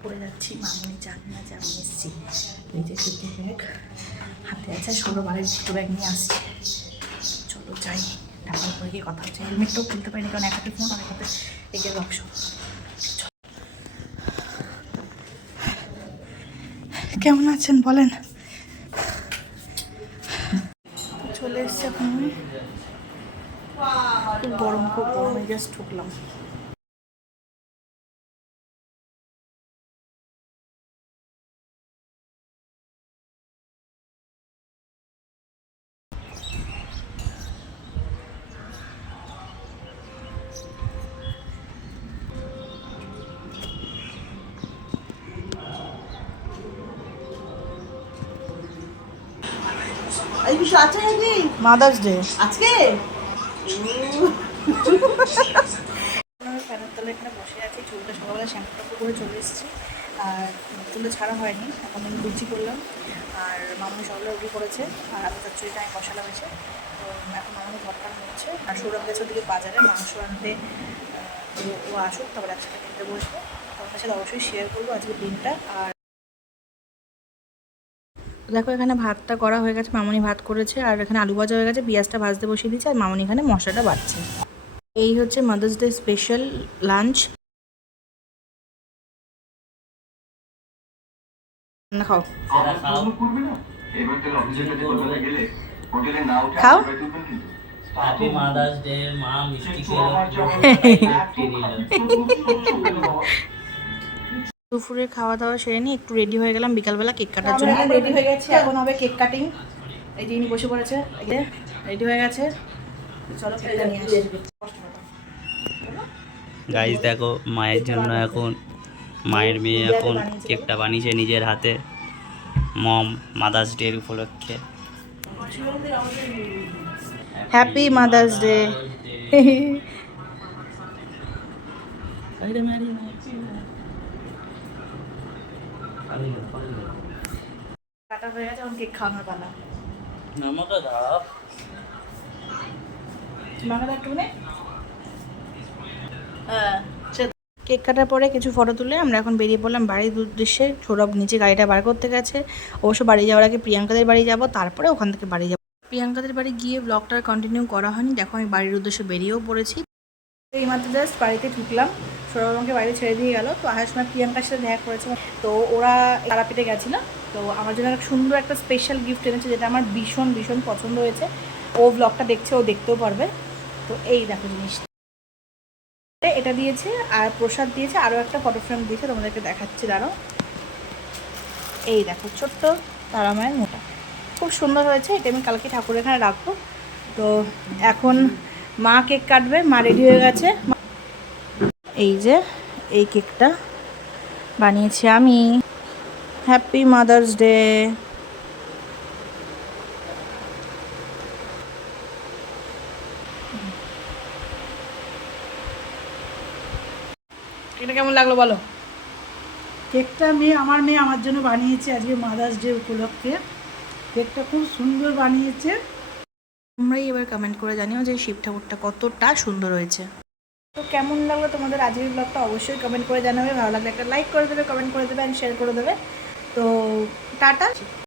পড়ে যাচ্ছি, মামনি জানি না যে আমি এসেছি। এই যে টিকি ব্যাগ হাতে আছে ষোলো বারের দুটো ব্যাগ নিয়ে আসছি। চলো যাই, তারপর পরে গিয়ে কথা হচ্ছে। হেলমেটটাও খুলতে পারিনি, কারণ এক হাতে ফোন আর এক হাতে এগিয়ে বাক্স কেমন আছেন, বলেন? চলে এসছে এখন গরম, খুব গরমে জাস্ট ঢুকলাম। এই কিছু আছে নাকি? মাদার্স ডে আজকে? আমি ফ্যানের তলে এখানে বসে আছি চুলটা সকালবেলা শ্যাম্পু ট্যাম্পু করে চলে এসেছি। আর চুলে ছাড়া হয়নি এখন আমি লুচি করলাম আর মামনি সকালে উঠে পড়েছে আর আমি চচ্চড়িটা আমি বসালাম এসে। তো এখন মামনি ঘরটা হচ্ছে আর সৌরভ গেছে ওদিকে বাজারে মাংস আনতে। ও আসুক তারপর একসাথে কিনতে বসবো। আপনার সাথে অবশ্যই শেয়ার করব আজকে দিনটা। আর দেখো এখানে ভাতটা করা হয়ে গেছে মামনি ভাত করেছে আর এখানে আলু ভাজা হয়ে গেছে পেঁয়াজটা ভাজতে বসিয়ে দিয়েছে আর মামনি এখানে মশলাটা বাড়ছে এই হচ্ছে মাদার্স ডে স্পেশাল লাঞ্চ খাও খাও খাও হ্যাপি মাদার্স ডে মা মিষ্টি মিষ্টি দিল দুপুরে খাওয়া দাওয়া সেরে নিয়ে একটু রেডি হয়ে গেলাম বিকালবেলা কেক কাটার জন্য। রেডি হয়ে গেছে এখন হবে কেক কাটিং এই যে ইনি বসে পড়েছে রেডি হয়ে গেছে। চলো কেকটা নিয়ে আসি। গাইজ দেখো মায়ের জন্য এখন মায়ের মেয়ে এখন কেকটা বানিয়েছে নিজের হাতে। মম মাদার্স ডে উপলক্ষে। হ্যাপি মাদার্স ডে কাটা হয়ে গেছে এখন কেক খাওয়ানোর পালা। আমাকে দাও বাংলা একটু নে কেক কাটার পরে কিছু ফটো তুলে আমরা এখন বেরিয়ে পড়লাম বাড়ির উদ্দেশ্যে। সৌরভ নিচে গাড়িটা বার করতে গেছে। অবশ্য বাড়ি যাওয়ার আগে প্রিয়াঙ্কাদের বাড়ি যাব তারপরে ওখান থেকে বাড়ি যাব। প্রিয়াঙ্কাদের বাড়ি গিয়ে ব্লগটা কন্টিনিউ করা হয়নি। দেখো আমি বাড়ির উদ্দেশ্যে বেরিয়েও পড়েছি। এই মাত্র জাস্ট বাড়িতে ঢুকলাম। সৌরভ আমাকে বাড়ি ছেড়ে দিয়ে গেল। তো আসার সময় প্রিয়াঙ্কার সাথে দেখা করেছে। তো ওরা তারাপীঠে গেছিল। তো আমার জন্য একটা সুন্দর একটা স্পেশাল গিফট এনেছে, যেটা আমার ভীষণ ভীষণ পছন্দ হয়েছে। ও ব্লগটা দেখছে, ও দেখতেও পারবে। তো এই দেখো জিনিসটা। এটা দিয়েছে, আর প্রসাদ দিয়েছে, আরও একটা ফটো ফ্রেম দিয়েছে, তোমাদেরকে দেখাচ্ছি, দাঁড়াও। এই দেখো, ছোট্ট তারা মায়ের মোটা খুব সুন্দর হয়েছে, এটা আমি কালকে ঠাকুর এখানে রাখব। তো এখন মা কেক কাটবে, মা রেডি হয়ে গেছে। এই যে এই কেকটা বানিয়েছি আমি। হ্যাপি মাদার্স ডে এটা কেমন লাগল বলো? কেকটা মেয়ে আমার মেয়ে আমার জন্য বানিয়েছে আজকে মাদার্স ডে উপলক্ষে। কেকটা খুব সুন্দর বানিয়েছে। তোমরাই এবার কমেন্ট করে জানিও যে শিব ঠাকুরটা কতটা সুন্দর হয়েছে। তো কেমন লাগল তোমাদের আজকের ব্লগটা অবশ্যই কমেন্ট করে জানাবে। ভালো লাগলে একটা লাইক করে দেবে কমেন্ট করে দেবে অ্যান্ড শেয়ার করে দেবে। তো টাটা।